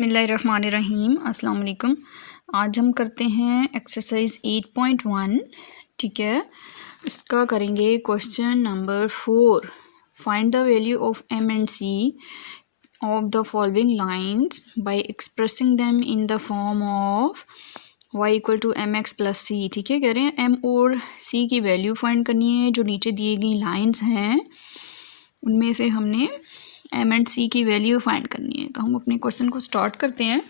बिस्मिल्लाहिर्रहमानिर्रहीम अस्सलाम वालेकुम। आज हम करते हैं एक्सरसाइज 8.1। ठीक है, इसका करेंगे question number 4। Find the value of M and C of the following lines by expressing them in the form of y equal to M X plus C. ठीक है, कह रहे हैं एम और सी की वैल्यू फाइंड करनी है। जो नीचे दिए गई लाइंस हैं उनमें से हमने एम एंड सी की वैल्यू फाइंड करनी है। तो हम अपने क्वेश्चन को स्टार्ट करते हैं।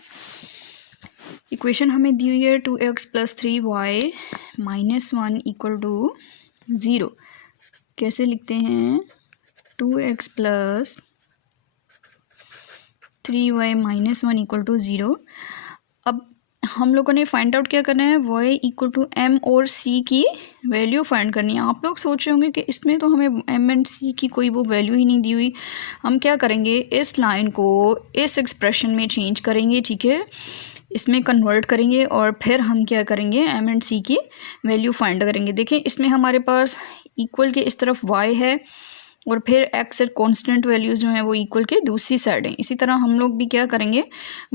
इक्वेशन हमें दी हुई है 2x plus 3y minus 1 equal to 0। कैसे लिखते हैं? 2x plus 3y minus 1 equal to 0। अब हम लोगों ने फाइंड आउट क्या करना है? y इक्वल टू m और c की वैल्यू फाइंड करनी है। आप लोग सोच रहे होंगे कि इसमें तो हमें m एंड c की कोई वो वैल्यू ही नहीं दी हुई। हम क्या करेंगे, इस लाइन को इस एक्सप्रेशन में चेंज करेंगे। ठीक है, इसमें कन्वर्ट करेंगे और फिर हम क्या करेंगे, m एंड c की वैल्यू फाइंड करेंगे। देखें, इसमें हमारे पास इक्वल के इस तरफ y है और फिर x और कॉन्स्टेंट वैल्यूज़ जो हैं वो इक्वल के दूसरी साइड हैं। इसी तरह हम लोग भी क्या करेंगे,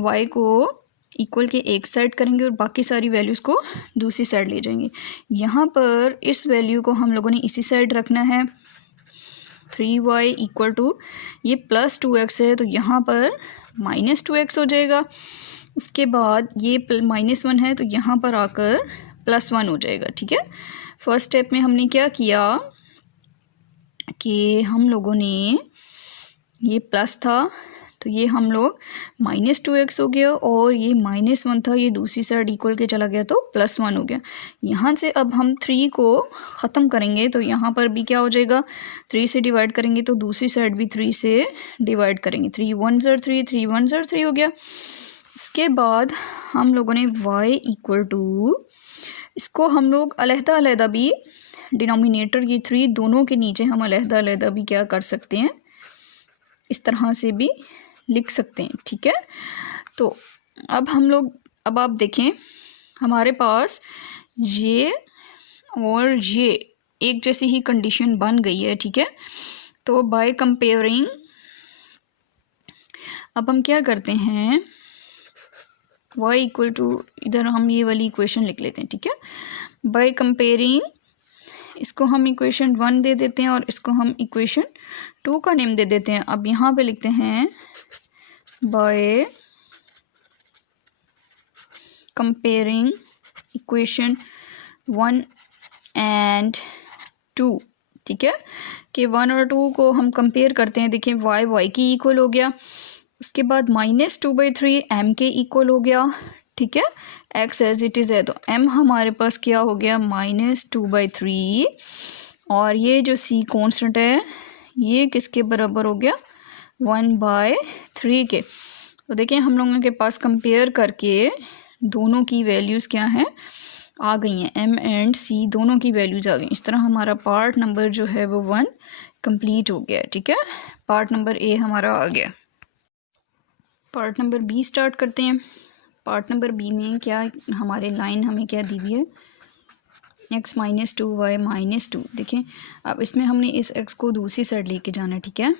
y को इक्वल के एक साइड करेंगे और बाकी सारी वैल्यूज़ को दूसरी साइड ले जाएंगे। यहाँ पर इस वैल्यू को हम लोगों ने इसी साइड रखना है। 3y इक्वल टू ये प्लस 2x है तो यहाँ पर माइनस 2x हो जाएगा। उसके बाद ये माइनस 1 है तो यहाँ पर आकर प्लस 1 हो जाएगा। ठीक है, फर्स्ट स्टेप में हमने क्या किया कि हम लोगों ने ये प्लस था तो ये हम लोग माइनस 2x हो गया और ये माइनस 1 था, ये दूसरी साइड इक्वल के चला गया तो प्लस 1 हो गया। यहाँ से अब हम 3 को ख़त्म करेंगे तो यहाँ पर भी क्या हो जाएगा, 3 से डिवाइड करेंगे तो दूसरी साइड भी 3 से डिवाइड करेंगे। 3 1 ज़र 3, 3 1 ज़र 3 हो गया। इसके बाद हम लोगों ने y इक्वल टू, इसको हम लोग अलहदा अलहदा भी डिनोमिनेटर ये 3 दोनों के नीचे हम अलहदा अलहदा भी क्या कर सकते हैं, इस तरह से भी लिख सकते हैं। ठीक है, तो अब हम लोग, अब आप देखें हमारे पास ये और ये एक जैसी ही कंडीशन बन गई है। ठीक है, तो बाय कंपेयरिंग अब हम क्या करते हैं, y इक्वल टू, इधर हम ये वाली इक्वेशन लिख लेते हैं। ठीक है, बाय कंपेयरिंग इसको हम इक्वेशन 1 दे देते हैं और इसको हम इक्वेशन 2 का नेम दे देते हैं। अब यहाँ पे लिखते हैं बाय कंपेयरिंग इक्वेशन 1 एंड 2। ठीक है, कि 1 और 2 को हम कंपेयर करते हैं। देखिए y की इक्वल हो गया, उसके बाद माइनस 2/3 m के इक्वल हो गया। ठीक है, x एज इट इज़ है तो m हमारे पास क्या हो गया, माइनस 2/3 और ये जो c कॉन्स्टेंट है ये किसके बराबर हो गया, 1/3 के। तो देखिए हम लोगों के पास कंपेयर करके दोनों की वैल्यूज़ क्या हैं, आ गई हैं। m एंड c दोनों की वैल्यूज़ आ गई। इस तरह हमारा पार्ट नंबर जो है वो 1 कंप्लीट हो गया। ठीक है, पार्ट नंबर a हमारा आ गया। पार्ट नंबर b स्टार्ट करते हैं। पार्ट नंबर b में क्या हमारे लाइन हमें क्या दी हुई है, x माइनस 2y माइनस 2। देखें अब इसमें हमने इस x को दूसरी साइड लेके जाना है। ठीक है,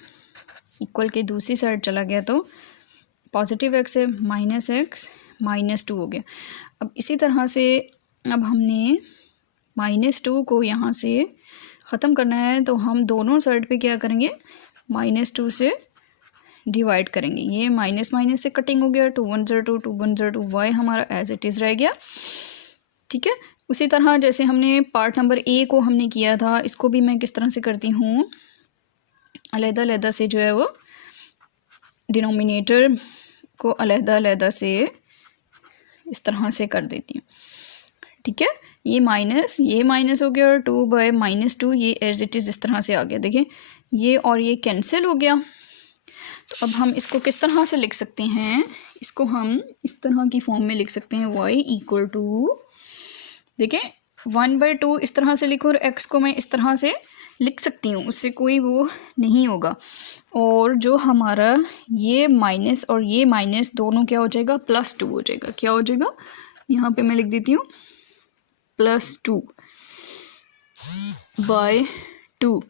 इक्वल के दूसरी साइड चला गया तो पॉजिटिव x है, माइनस x माइनस 2 हो गया। अब इसी तरह से अब हमने माइनस 2 को यहाँ से ख़त्म करना है तो हम दोनों साइड पे क्या करेंगे, माइनस 2 से डिवाइड करेंगे। ये माइनस माइनस से कटिंग हो गया, 2 1 ज़र 2, 2 1 ज़र 2, y हमारा एज इट इज़ रह गया। ठीक है, उसी तरह जैसे हमने पार्ट नंबर a को हमने किया था, इसको भी मैं किस तरह से करती हूँ, अलहदा अलहदा से जो है वो डिनोमिनेटर को अलहदा अलहदा से इस तरह से कर देती हूँ। ठीक है, ये माइनस हो गया और 2/-2 ये एज इट इज़ इस तरह से आ गया। देखिए ये और ये कैंसिल हो गया। तो अब हम इसको किस तरह से लिख सकते हैं, इसको हम इस तरह की फॉर्म में लिख सकते हैं, y इक्वल टू, देखें 1/2 इस तरह से लिखो और x को मैं इस तरह से लिख सकती हूँ, उससे कोई वो नहीं होगा। और जो हमारा ये माइनस और ये माइनस दोनों क्या हो जाएगा, +2 हो जाएगा। क्या हो जाएगा, यहाँ पे मैं लिख देती हूँ +2/2।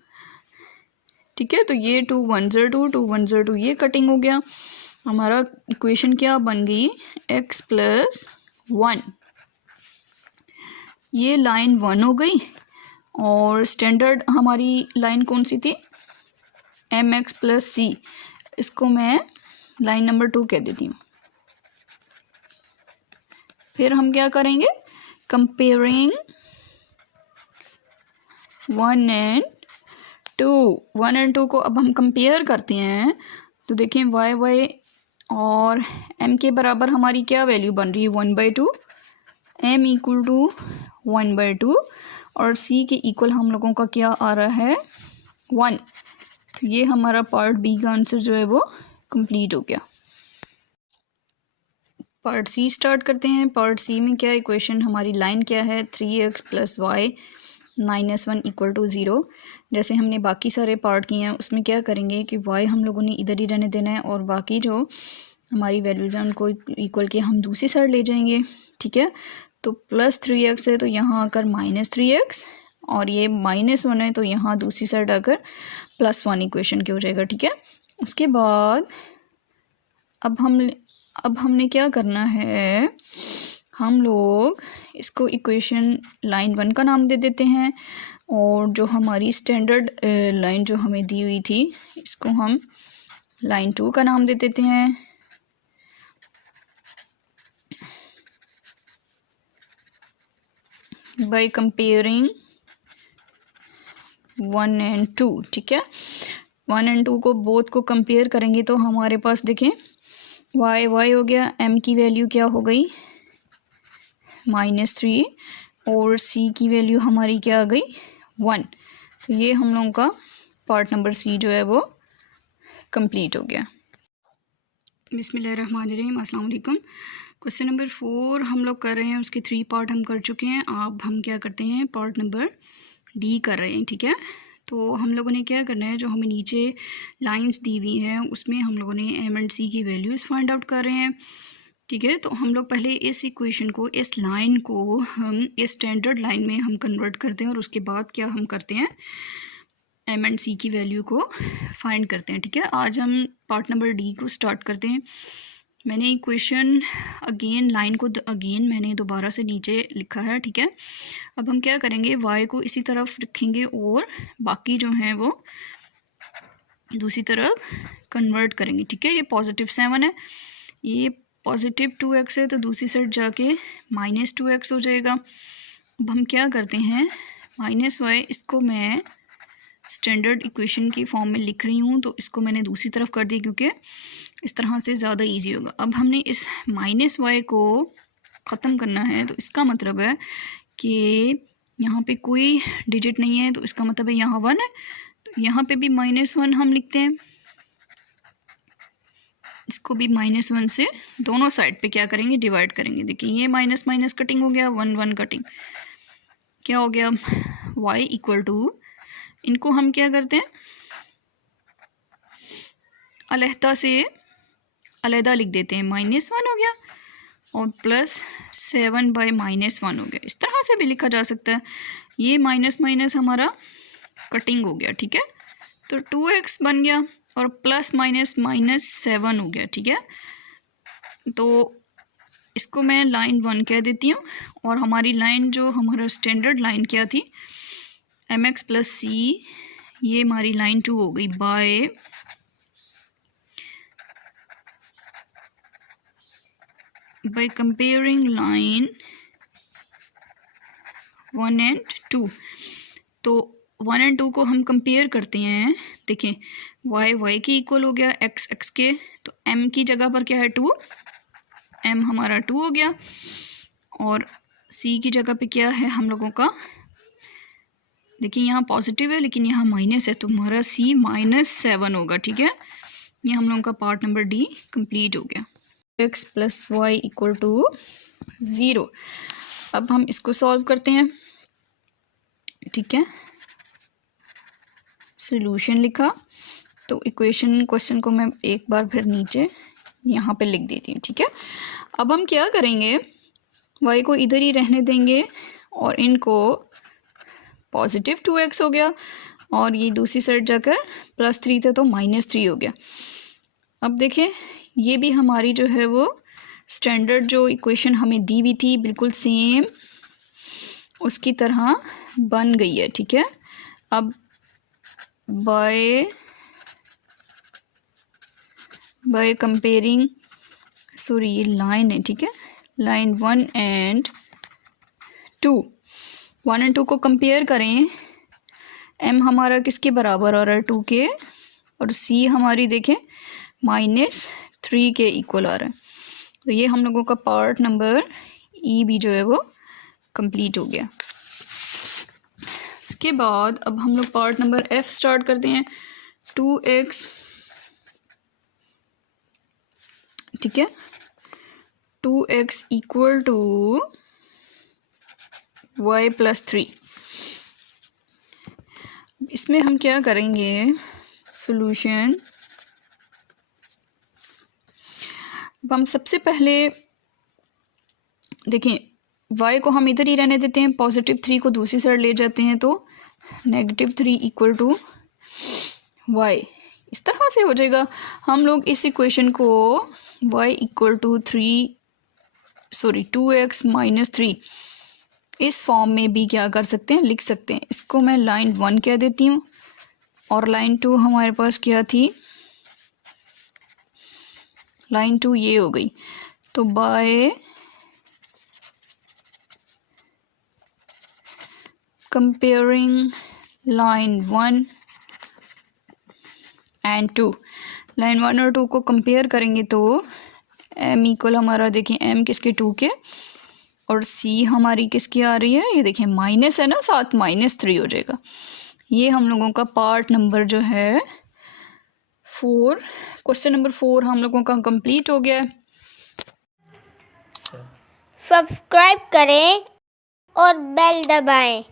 ठीक है, तो ये 2 1 ज़र 2, 2 1 ज़र 2 ये कटिंग हो गया। हमारा इक्वेशन क्या बन गई, x प्लस 1। ये लाइन 1 हो गई और स्टैंडर्ड हमारी लाइन कौन सी थी, mx प्लस c। इसको मैं लाइन नंबर 2 कह देती हूँ। फिर हम क्या करेंगे, कंपेयरिंग 1 एंड 2। 1 एंड 2 को अब हम कंपेयर करते हैं तो देखें y और m के बराबर हमारी क्या वैल्यू बन रही है, 1/2। m इक्वल टू 1/2 और c के इक्वल हम लोगों का क्या आ रहा है, 1। तो ये हमारा पार्ट बी का आंसर जो है वो कंप्लीट हो गया। पार्ट सी स्टार्ट करते हैं। पार्ट सी में क्या इक्वेशन, हमारी लाइन क्या है, 3x plus Y minus 1 equal to 0। जैसे हमने बाकी सारे पार्ट किए हैं उसमें क्या करेंगे कि y हम लोगों ने इधर ही रहने देना है और बाकी जो हमारी वैल्यूज़ हैं उनको इक्वल के हम दूसरी साइड ले जाएंगे, ठीक है। तो प्लस 3x है तो यहाँ आकर माइनस 3x और ये -1 है तो यहाँ दूसरी साइड आकर +1 इक्वेशन की हो जाएगा, ठीक है। उसके बाद अब हमने क्या करना है, हम लोग इसको इक्वेशन लाइन 1 का नाम दे देते हैं और जो हमारी स्टैंडर्ड लाइन जो हमें दी हुई थी इसको हम लाइन 2 का नाम दे देते हैं। बाय कंपेयरिंग 1 एंड 2, ठीक है। 1 एंड 2 को बोथ को कंपेयर करेंगे तो हमारे पास देखें y हो गया, m की वैल्यू क्या हो गई -3 और c की वैल्यू हमारी क्या आ गई 1। तो ये हम लोगों का पार्ट नंबर सी जो है वो कंप्लीट हो गया। बिस्मिल्लाहिर्रहमानिर्रहीम, अस्सलाम वालेकुम। क्वेश्चन नंबर 4 हम लोग कर रहे हैं, उसके 3 पार्ट हम कर चुके हैं। अब हम क्या करते हैं, पार्ट नंबर डी कर रहे हैं, ठीक है। तो हम लोगों ने क्या करना है, जो हमें नीचे लाइंस दी हुई हैं उसमें हम लोगों ने एम एंड सी की वैल्यूज़ फाइंड आउट कर रहे हैं, ठीक है। तो हम लोग पहले इस इक्वेशन को, इस लाइन को हम इस स्टैंडर्ड लाइन में हम कन्वर्ट करते हैं और उसके बाद क्या हम करते हैं, एम एंड सी की वैल्यू को फाइंड करते हैं, ठीक है। आज हम पार्ट नंबर डी को स्टार्ट करते हैं। मैंने इक्वेशन अगेन लाइन को अगेन मैंने दोबारा से नीचे लिखा है, ठीक है। अब हम क्या करेंगे, y को इसी तरफ रखेंगे और बाकी जो हैं वो दूसरी तरफ कन्वर्ट करेंगे, ठीक है। ये +7 है, ये +2x है तो दूसरी साइड जाके -2x हो जाएगा। अब हम क्या करते हैं, -y इसको मैं स्टैंडर्ड इक्वेशन की फॉर्म में लिख रही हूँ तो इसको मैंने दूसरी तरफ कर दिया क्योंकि इस तरह से ज़्यादा इजी होगा। अब हमने इस -y को ख़त्म करना है तो इसका मतलब है कि यहाँ पे कोई डिजिट नहीं है तो इसका मतलब है यहाँ 1 है, तो यहाँ पे भी -1 हम लिखते हैं। इसको भी -1 से दोनों साइड पे क्या करेंगे, डिवाइड करेंगे। देखिए ये माइनस माइनस कटिंग हो गया, 1 1 कटिंग, क्या हो गया, y इक्वल टू, इनको हम क्या करते हैं अलहदा से अलहदा लिख देते हैं, -1 हो गया और +7/-1 हो गया। इस तरह से भी लिखा जा सकता है। ये माइनस माइनस हमारा कटिंग हो गया, ठीक है। तो 2x बन गया और +-7 हो गया, ठीक है। तो इसको मैं लाइन 1 कह देती हूँ और हमारी लाइन जो हमारा स्टैंडर्ड लाइन क्या थी, mx प्लस c, ये हमारी लाइन 2 हो गई by comparing line 1 and 2। तो 1 and 2 को हम कंपेयर करते हैं। देखें y के इक्वल हो गया, x के, तो m की जगह पर क्या है 2, m हमारा 2 हो गया और c की जगह पे क्या है हम लोगों का, देखिए यहाँ पॉजिटिव है लेकिन यहाँ माइनस है तो हमारा c -7 होगा, ठीक है। ये हम लोगों का पार्ट नंबर डी कंप्लीट हो गया। x plus Y equal to 0। अब हम इसको सॉल्व करते हैं, ठीक है। सॉल्यूशन लिखा तो इक्वेशन क्वेश्चन को मैं एक बार फिर नीचे यहाँ पे लिख देती हूँ, ठीक है। अब हम क्या करेंगे, y को इधर ही रहने देंगे और इनको +2x हो गया और ये दूसरी साइड जाकर +3 था तो -3 हो गया। अब देखें ये भी हमारी जो है वो स्टैंडर्ड जो इक्वेशन हमें दी हुई थी बिल्कुल सेम उसकी तरह बन गई है। ठीक है, अब बाय कंपेयरिंग, सॉरी ये लाइन है, ठीक है, लाइन 1 एंड 2 को कंपेयर करें। m हमारा किसके बराबर आ रहा है, 2 के, और c हमारी देखें -3 के इक्वल आ रहा है। तो ये हम लोगों का पार्ट नंबर ई भी जो है वो कंप्लीट हो गया। इसके बाद अब हम लोग पार्ट नंबर f स्टार्ट करते हैं। 2x, ठीक है, 2x इक्वल टू y + 3। इसमें हम क्या करेंगे, सॉल्यूशन, अब हम सबसे पहले देखें y को हम इधर ही रहने देते हैं, +3 को दूसरी साइड ले जाते हैं तो -3 इक्वल टू y, इस तरह से हो जाएगा। हम लोग इस इक्वेशन को y इक्वल टू 2x - 3 इस फॉर्म में भी क्या कर सकते हैं, लिख सकते हैं। इसको मैं लाइन 1 कह देती हूँ और लाइन 2 हमारे पास क्या थी, लाइन 2 ये हो गई। तो by comparing line 1 and 2, line 1 और 2 को कंपेयर करेंगे तो m इक्वल हमारा देखिए m किसके 2 के और c हमारी किसकी आ रही है, ये देखिए माइनस है ना, साथ -3 हो जाएगा। ये हम लोगों का पार्ट नंबर जो है 4, क्वेश्चन नंबर 4 हम लोगों का कंप्लीट हो गया है। सब्सक्राइब करें और बेल दबाएं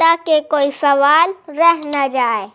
ताकि कोई सवाल रह न जाए।